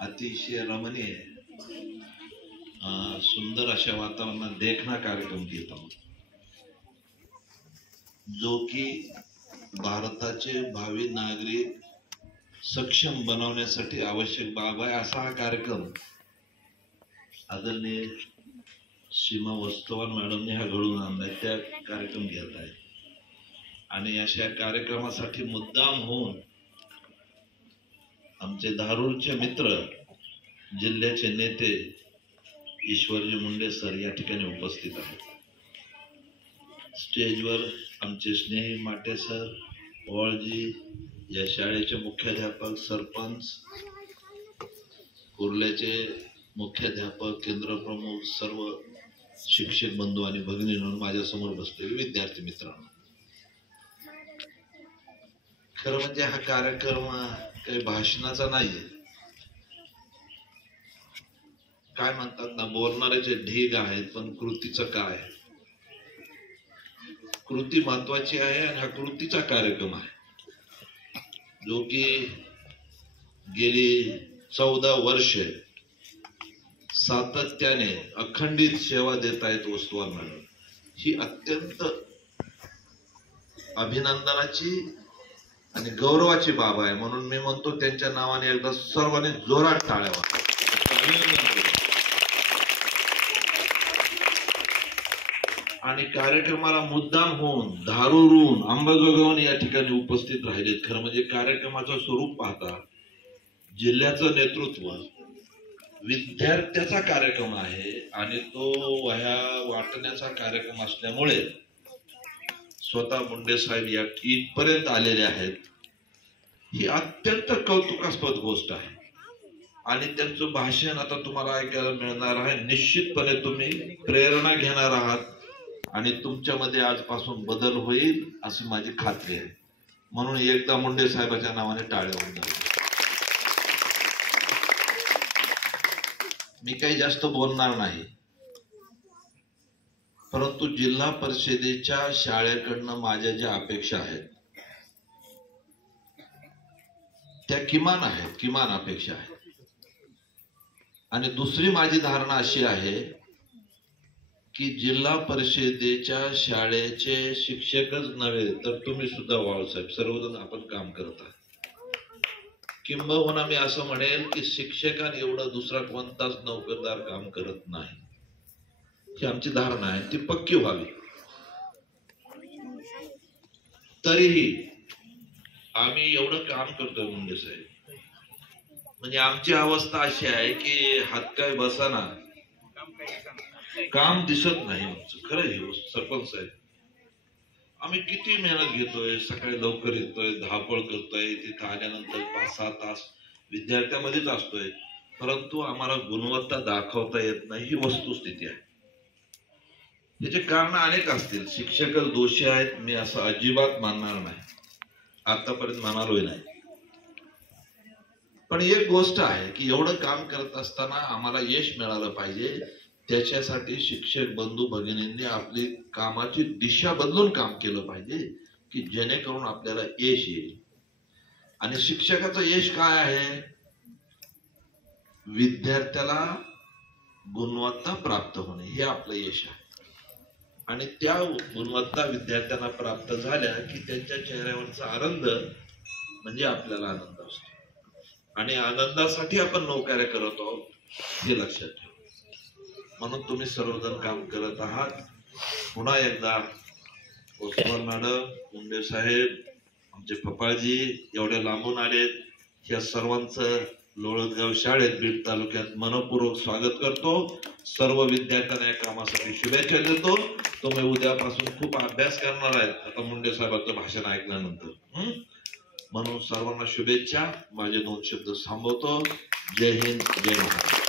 अतिशय रमणीय सुंदर अशा वातावरणात देखना कार्यक्रम घेत आहोत, जो की भारताचे भावी नागरिक सक्षम बनवण्यासाठी आवश्यक बाब आहे। असा हा कार्यक्रम आदरणीय सीमा वस्तवान मॅडमने हा घडवून आणलाय, त्या कार्यक्रम घेत आहे। आणि अशा कार्यक्रमासाठी मुद्दाम होऊन आमचे धारूरचे मित्र, जिल्ह्याचे नेते ईश्वरजी मुंडे सर या ठिकाणी उपस्थित आहेत। स्टेजवर आमचे स्नेही माटे सर, पवाळजी, या शाळेचे मुख्याध्यापक, सरपंच, कुर्ल्याचे मुख्याध्यापक, केंद्र प्रमुख, सर्व शिक्षक बंधू आणि भगिनींनो, माझ्या समोर बसलेले विद्यार्थी मित्रांनो, खरं म्हणजे हा कार्यक्रम काही भाषणाचा नाहीये। काय म्हणतात ना, बोलणाऱ्याचे ढीग आहेत, पण कृतीचं काय? कृती महत्वाची आहे आणि हा कृतीचा कार्यक्रम आहे, जो की गेली 14 वर्ष सातत्याने अखंडित सेवा देत आहेत वस्तुवान मॅडम। ही अत्यंत अभिनंदनाची आणि गौरवाची बाब आहे। म्हणून मी म्हणतो, त्यांच्या नावाने एकदा सर्वांनी जोरात टाळ्या वाजवा आणि कार्यक्रमाला मुद्दाम होऊन धारूरहून, अंबाजोगाईहून या ठिकाणी उपस्थित राहिलेत। खरं म्हणजे कार्यक्रमाचं स्वरूप पाहता जिल्ह्याचं नेतृत्व, विद्यार्थ्याचा कार्यक्रम आहे आणि तो वह्या वाटण्याचा कार्यक्रम असल्यामुळे स्वतः मुंडे साहेब या इथपर्यंत आलेले आहेत। ही अत्यंत कौतुकास्पद गोष्ट आहे आणि त्यांचं भाषण आता तुम्हाला ऐकायला मिळणार आहे। निश्चितपणे तुम्ही प्रेरणा घेणार आहात आणि तुमच्यामध्ये आजपासून बदल होईल अशी माझी खात्री आहे। म्हणून एकदा मुंडे साहेबांच्या नावाने टाळ्या वाजवा। मी काही जास्त बोलणार नाही, परंतु जिल्हा परिषदेच्या शाळेकडनं माझ्या ज्या अपेक्षा आहेत त्या किमान आहेत, किमान अपेक्षा आहेत। आणि दुसरी माझी धारणा अशी आहे की जिल्हा परिषदेच्या शाळेचे शिक्षकच नव्हे तर तुम्ही सुद्धा वाळसाहेब सर्वजण आपण काम करत आहात। किंबहुना मी असं म्हणेल की शिक्षकांनी एवढं दुसरा कोणताच नोकरदार काम करत नाही, ही आमची धारणा आहे, ती पक्की व्हावी। तरीही आम्ही एवढं काम करतोय मुंडे साहेब, म्हणजे आमची अवस्था अशी आहे की हात काय बसाना, काम दिसत नाही आमचं। खरं हे सरपंच साहेब, आम्ही किती मेहनत घेतोय, सकाळी लवकर येतोय, धावपळ करतोय, तिथं आल्यानंतर 5-6 तास विद्यार्थ्यामध्येच असतोय, परंतु आम्हाला गुणवत्ता दाखवता येत नाही, ही वस्तुस्थिती आहे। याचे कारण अनेक असतील, शिक्षकच दोषी आहेत मी असं अजिबात मानणार नाही, आतापर्यंत म्हणालोय नाही। पण एक गोष्ट आहे की एवढं काम करत असताना आम्हाला यश मिळालं पाहिजे, त्याच्यासाठी शिक्षक बंधू भगिनींनी आपली कामाची दिशा बदलून काम केलं पाहिजे की जेणेकरून आपल्याला यश येईल। आणि शिक्षकाचं यश काय आहे? विद्यार्थ्याला गुणवत्ता प्राप्त होणे, हे आपलं यश आहे। आणि त्या गुणवत्ता विद्यार्थ्यांना प्राप्त झाल्या की त्यांच्या चेहऱ्यावरचा आनंद म्हणजे आपल्याला आनंद असतो आणि आनंदासाठी आपण नोकऱ्या करत आहोत, हे लक्षात ठेवा। म्हणून तुम्ही सर्वजण काम करत आहात। पुन्हा एकदा वस्तुवान मॅडम, मुंडे साहेब, आमचे पप्पाजी एवढे लांबून आलेत, या सर्वांचं लोळगाव शाळेत बीड तालुक्यात मनपूर्वक स्वागत करतो। सर्व विद्यार्थ्यांना या कामासाठी शुभेच्छा देतो। तुम्ही उद्यापासून खूप अभ्यास करणार आहेत आता मुंडे साहेबांचं भाषण ऐकल्यानंतर, म्हणून सर्वांना शुभेच्छा। माझे 2 शब्द थांबवतो। जय हिंद, जय महाराष्ट्र।